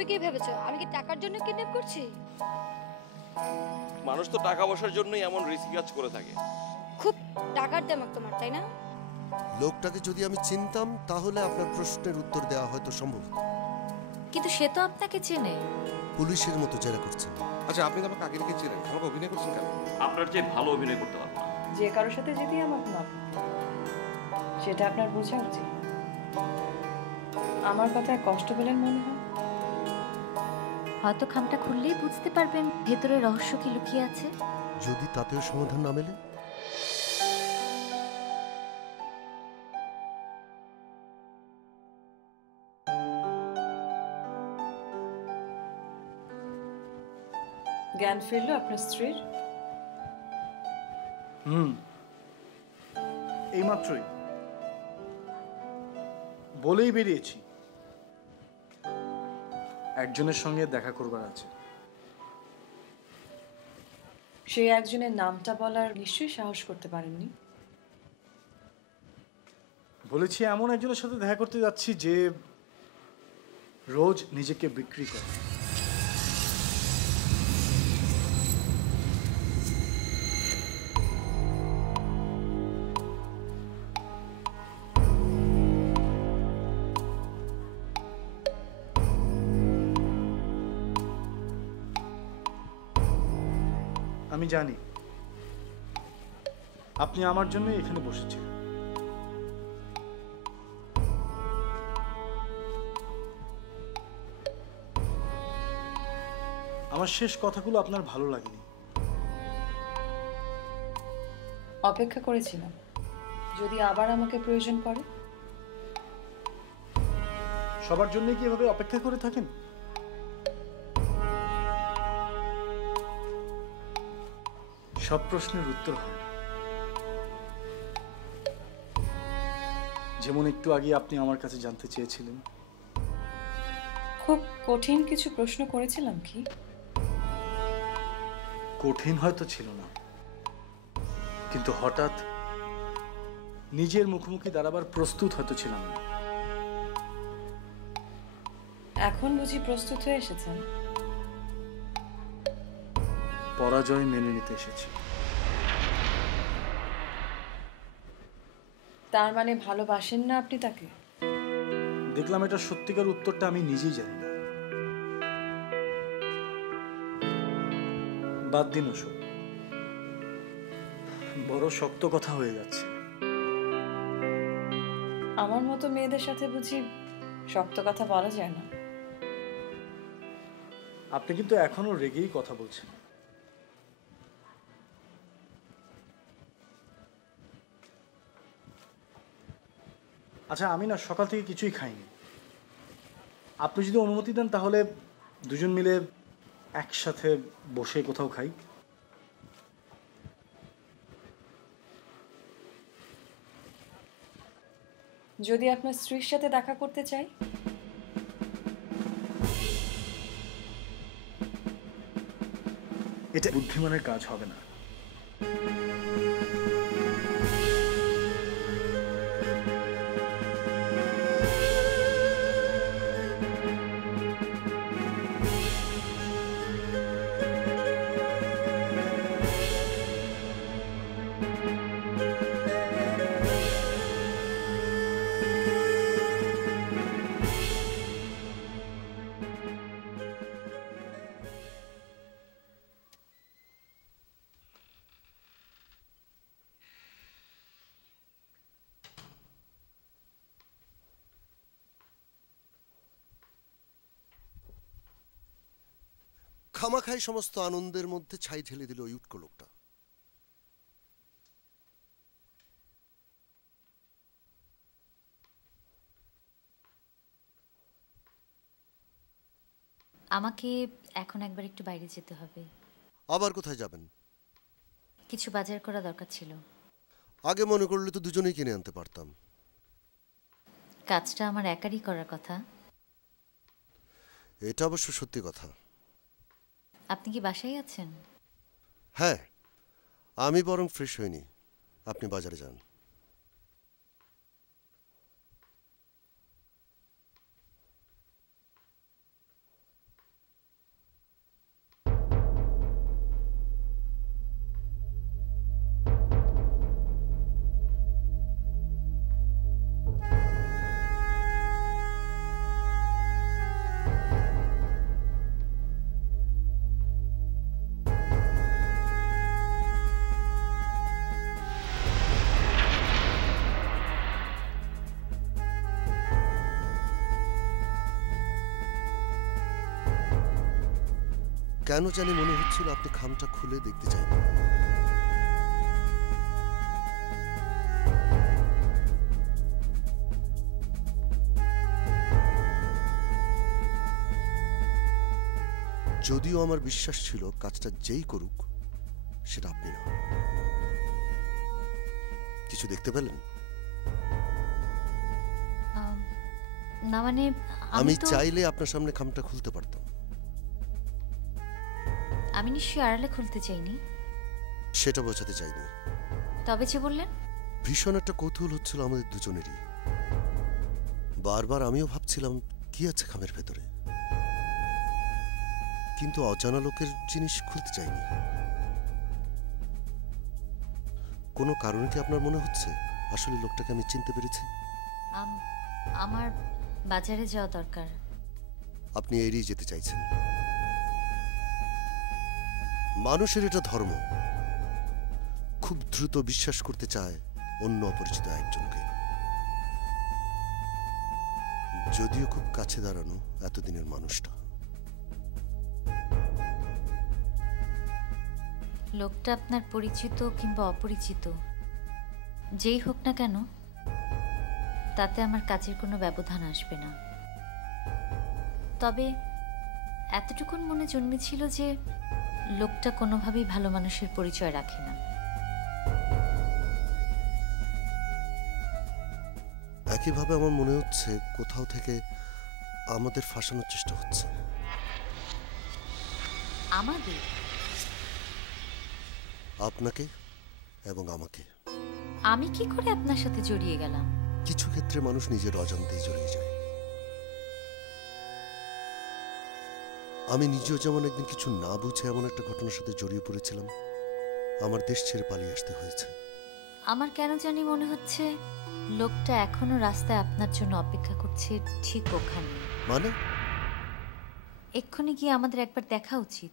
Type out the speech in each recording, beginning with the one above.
তুমি কি ভেবেছো আমি কি টাকার জন্য কিডন্যাপ করছি? মানুষ তো টাকা পয়সার জন্যই এমন রিস্কি কাজ করে থাকে। খুব টাকার দেমাক তোমার, তাই না? লোকটাকে যদি আমি চিনতাম তাহলে আপনার প্রশ্নের উত্তর দেওয়া হয়তো সম্ভব হতো। কিন্তু সে তো আপনাকে চেনে। পুলিশের মতো জেরা করছেন। আচ্ছা, আপনি তো আমাকে আগে থেকে চেনেন, আমাকে অভিনয় করছেন কেন? আপনার চেয়ে ভালো অভিনয় করতে পারবো না। যে কারোর সাথে যেতে আমার না, সেটা আপনার বোঝা উচিত। আমার কথায় কষ্ট পেলেন মনে হয়। হয়তো খামটা খুললেই বুঝতে পারবেন ভেতরে রহস্য কি লুকিয়ে আছে। যদি তাতেও সমাধান না মেলে? জ্ঞান ফিরলো আপনার স্ত্রীর? এইমাত্রই বলেই বেরিয়েছি, একজনের সঙ্গে দেখা করবার আছে। সেই একজনের নামটা বলার নিশ্চয়ই সাহস করতে পারেননি। বলেছি এমন একজনের সাথে দেখা করতে যাচ্ছি যে রোজ নিজেকে বিক্রি করে। আমি জানি আপনি আমার জন্য এখানে বসেছেন। আমার শেষ কথাগুলো আপনার ভালো লাগেনি। অপেক্ষা করেছিলাম, যদি আবার আমাকে প্রয়োজন পড়ে। সবার জন্যই কি এভাবে অপেক্ষা করে থাকেন? সব প্রশ্নের উত্তর হয় না। যেমন একটু আগে আপনি আমার কাছে জানতে চেয়েছিলেন। খুব কঠিন কিছু প্রশ্ন করেছিলাম কি? কঠিন হয়তো ছিল না, কিন্তু হঠাৎ নিজের মুখোমুখি দাঁড়াবার প্রস্তুত হয়তো ছিলাম না। এখন বুঝি প্রস্তুত হয়ে এসেছেন? পরাজয় মেনে নিতে এসেছি। তার মানে ভালোবাসেন না আপনি তাকে? দেখলাম এটা সত্যিকার উত্তরটা আমি নিজেই জানি না। বাদ দিন ওসব, বড় শক্ত কথা হয়ে যাচ্ছে। আমার মতো মেয়েদের সাথে বুঝি শক্ত কথা বলা যায় না? আপনি কিন্তু এখনো রেগেই কথা বলছেন। আচ্ছা, আমি না সকাল থেকে কিছুই খাইনি। আপনি যদি অনুমতি দেন তাহলে দুজন মিলে একসাথে বসে কোথাও খাই। যদি আপনার স্ত্রীর সাথে দেখা করতে চাই? এটা বুদ্ধিমানের কাজ হবে না। খামাখাই সমস্ত আনন্দের মধ্যে ছাই ঢেলে দিল ওই উটকো লোকটা। আমাকে এখন একবার একটু বাইরে যেতে হবে। আবার কোথায় যাবেন? কিছু বাজার করা দরকার ছিল। আগে মনে করলে তো দুজনেই কিনে আনতে পারতাম। কাজটা আমার একারই করার কথা। এটা অবশ্য সত্যি কথা। আপনি কি বাসায় আছেন? হ্যাঁ, আমি বরং ফ্রেশ হইনি, আপনি বাজারে যান। কেন জানি মনে হচ্ছিল আপনি খামটা খুলে দেখতে চাইবেন। যদিও আমার বিশ্বাস ছিল কাজটা যেই করুক সেটা আপনি না। কিছু দেখতে পেলেন? না মানে আমি তো চাইলে আপনার সামনে খামটা খুলতে পারতাম। আমি নিশ্চয়ই আড়ালে খুলতে চাইনি। সেটা বোঝাতে চাইনি। তবে যে বললেন ভীষণ একটা কৌতূহল হচ্ছিল আমাদের দুজনেরই। বারবার আমিও ভাবছিলাম কি আছে খামের ভেতরে, কিন্তু অজানা লোকের জিনিস খুলতে চাইনি। কোনো কারণে কি আপনার মনে হচ্ছে আসলে লোকটাকে আমি চিনতে পেরেছি? আমার বাজারে যাওয়া দরকার। আপনি এড়িয়ে যেতে চাইছেন। মানুষের এটা ধর্ম, খুব দ্রুত বিশ্বাস করতে চায় অন্য অপরিচিত একজনকে, যদিও খুব কাছে দাঁড়ানো এতদিনের মানুষটা। লোকটা আপনার পরিচিত কিংবা অপরিচিত যেই হোক না কেন, তাতে আমার কাজের কোনো ব্যবধান আসবে না। তবে এতটুকুন মনে জন্মেছিল যে লোকটা কোনোভাবেই ভালো মানুষের পরিচয় রাখে না। একইভাবে আমার মনে হচ্ছে কোথাও থেকে আমাদের ফাঁসানোর চেষ্টা হচ্ছে। আমাদের? আপনাকে এবং আমাকে। আমি কি করে আপনার সাথে জড়িয়ে গেলাম? কিছু ক্ষেত্রে মানুষ নিজের অজান্তেই জড়িয়ে যায়। আমি নিজেও যেমন একদিন কিছু না বুঝে এমন একটা ঘটনার সাথে জড়িয়ে পড়েছিলাম, আমার দেশ ছেড়ে পালিয়ে আসতে হয়েছে। আমার কেন জানি মনে হচ্ছে লোকটা এখনো রাস্তায় আপনার জন্য অপেক্ষা করছে, ঠিক ওখানে। মানে? এক্ষুনি গিয়ে আমাদের একবার দেখা উচিত।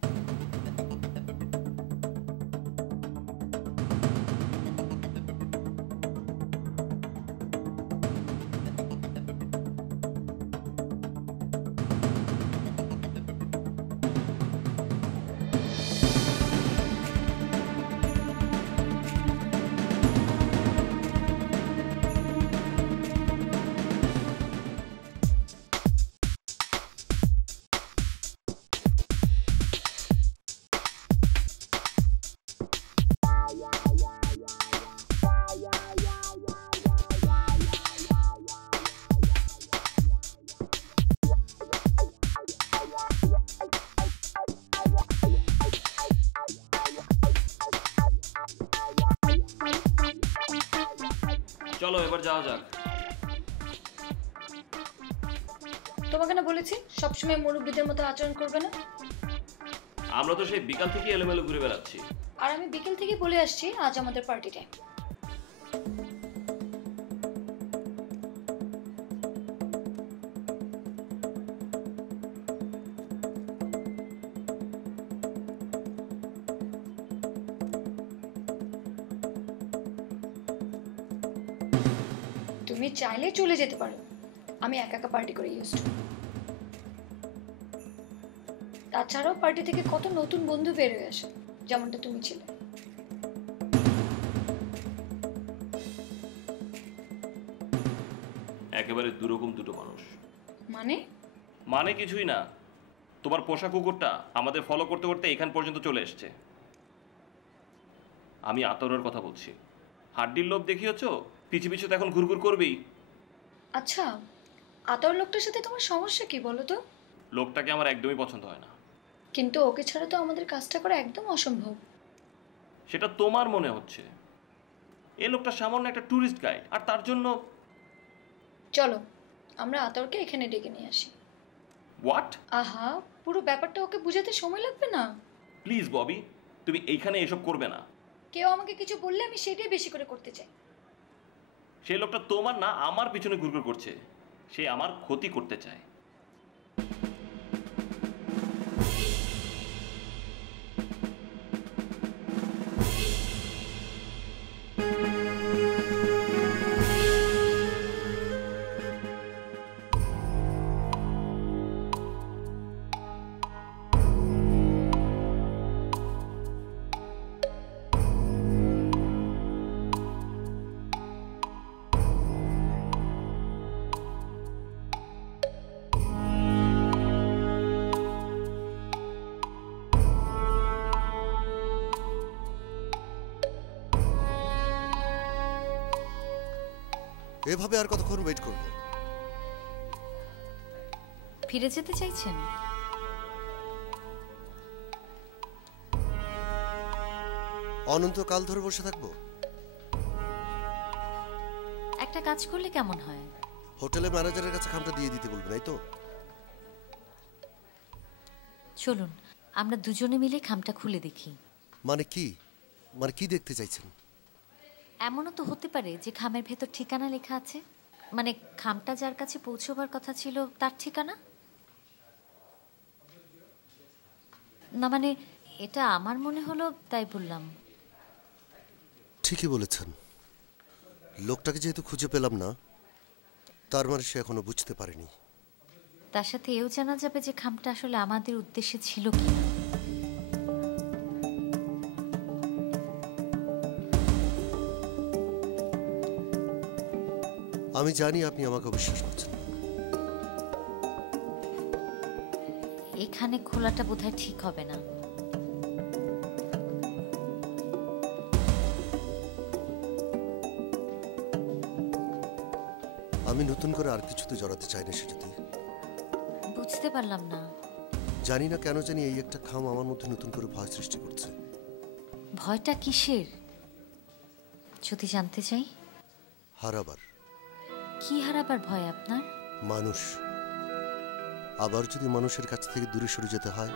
চলো এবার যাওয়া যাক। তোমাকে না বলেছি সবসময় মুরব্বীদের মতো আচরণ করবে না। আমরা তো সেই বিকাল থেকে এলোমেলো ঘুরে বেড়াচ্ছি। আর আমি বিকেল থেকে বলে আসছি আজ আমাদের পার্টি টাইম। তুমি চাইলে চলে যেতে পারো, আমি একা একা পার্টি করে ইউজড। তাছাড়াও পার্টি থেকে কত নতুন বন্ধু বের হয়ে আসে, যেমনটা তুমি ছিলে। একেবারে দুরকম দুটো মানুষ। মানে? মানে কিছুই না, তোমার পোষা কুকুরটা আমাদের ফলো করতে করতে এখান পর্যন্ত চলে এসছে। আমি আতরের কথা বলছি। হাড্ডির লোভ দেখিয়েছ, পিছু পিছু তো এখন ঘুরঘুর করবেই। আচ্ছা, আতর লোকটার সাথে তোমার সমস্যা কি বলো তো? লোকটাকে আমার একদমই পছন্দ হয় না। কিন্তু ওকে ছাড়া তো আমাদের কাজটা করা একদম অসম্ভব। সেটা তোমার মনে হচ্ছে। এই লোকটা সামান্য একটা ট্যুরিস্ট গাইড, আর তার জন্য। চলো আমরা আতরকে এখানে ডেকে নিয়ে আসি। হোয়াট? আহা, পুরো ব্যাপারটা ওকে বুঝাতে সময় লাগবে না। প্লিজ ববি, তুমি এইখানে এসব করবে না। কেউ আমাকে কিছু বললে আমি সেটাই বেশি করে করতে চাই। সেই লোকটা তোমার না আমার পিছনে ঘুরঘুর করছে। সে আমার ক্ষতি করতে চায়। এভাবে আর কতক্ষণ ওয়েট করব? ফিরে যেতে চাইছেন? অনন্তকাল ধরে বসে থাকবো? একটা কাজ করলে কেমন হয়? হোটেলের ম্যানেজারের কাছে খামটা দিয়ে দিতে বলবেন, তাই তো? চলুন আমরা দুজনে মিলে খামটা খুলে দেখি। মানে কি? মানে কি দেখতে চাইছেন? এমনও তো হতে পারে যে খামের ভেতর ঠিকানা লেখা আছে, মানে খামটা যার কাছে পৌঁছবার কথা ছিল তার ঠিকানা। না মানে এটা আমার মনে হলো তাই বললাম। ঠিকই বলেছেন। লোকটাকে যেহেতু খুঁজে পেলাম না, তার মানে সে এখনো বুঝতে পারেনি। তার সাথে এও জানা যাবে যে খামটা আসলে আমাদের উদ্দেশ্যে ছিল কি। আমি জানি আপনি আমাকে অবিশ্বাস করছেন। এখানে খোলাটা বোধহয় ঠিক হবে না। আমি নতুন করে আর কিছুতে জড়াতে চাই না সেটাতে। বুঝতে পারলাম না। জানি না কেন জানি এই একটা খাম আমার মধ্যে নতুন করে ভয় সৃষ্টি করছে। ভয়টা কিসের যদি জানতে চাই? হারাবার। কি হারাবার ভয় আপনার? মানুষ। আবার যদি মানুষের কাছ থেকে দূরে সরে যেতে হয়,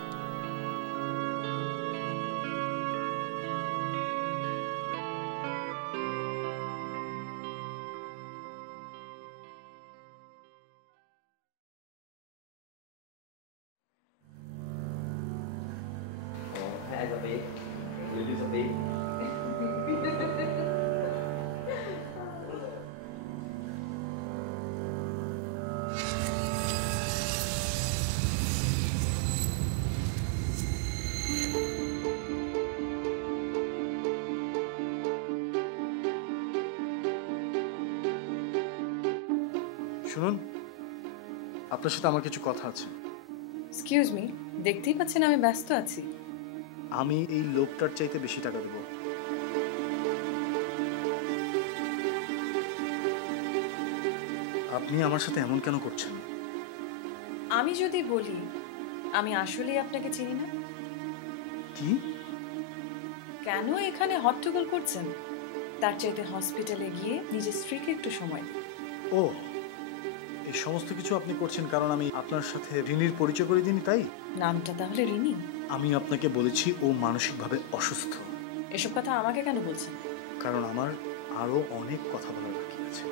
Hai Sophie, yêu chứ Sophie. শুনুন, আপনার সাথে আমার কিছু কথা আছে। এক্সকিউজ মি, দেখতেই পাচ্ছেন আমি ব্যস্ত আছি। আমি এই লোকটার চাইতে বেশি টাকা দেব। আপনি আমার সাথে এমন কেন করছেন? আমি যদি বলি আমি আসলেই আপনাকে চিনি না, কি? কেন এখানে হট্টগোল করছেন? তার চাইতে হসপিটালে গিয়ে নিজের স্ত্রীকে একটু সময় দিন। ও, এই সমস্ত কিছু আপনি করছেন কারণ আমি আপনার সাথে রিনির পরিচয় করে দিইনি, তাই? নামটা তাহলে রিনি? আমি আপনাকে বলেছি ও মানসিকভাবে অসুস্থ। এসব কথা আমাকে কেন বলছেন? কারণ আমার আরো অনেক কথা বলার বাকি আছে।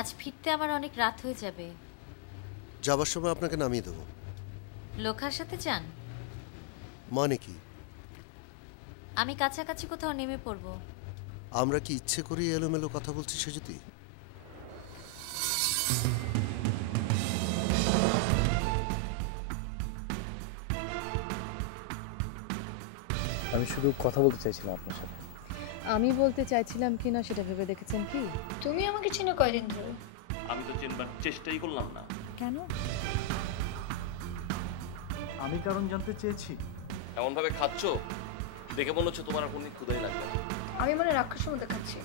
আজ ফিরতে আমার অনেক রাত হয়ে যাবে। যাবার সময় আপনাকে নামিয়ে দেবো। লোখার সাথে যান? মানে কি? আমি কাছাকাছি কোথাও নেমে পড়বো। আমরা কি ইচ্ছে করে এলোমেলো কথা বলছি সেজুতি? আমি শুধু কথা বলতে চাইছিলাম আপনার সাথে। আমি বলতে চাইছিলাম কি না সেটা ভেবে দেখেছেন কি? তুমি আমাকে চিনো কয়দিন ধরে? আমি তো চেনবার চেষ্টাই করলাম না। কেন? আমি কারণ জানতে চেয়েছি। এমনভাবে খাচ্ছ দেখে মনে হচ্ছে তোমার আর কোনো ক্ষুধাই লাগবে না। আমি মানে রাক্ষসের মধ্যে খাচ্ছি।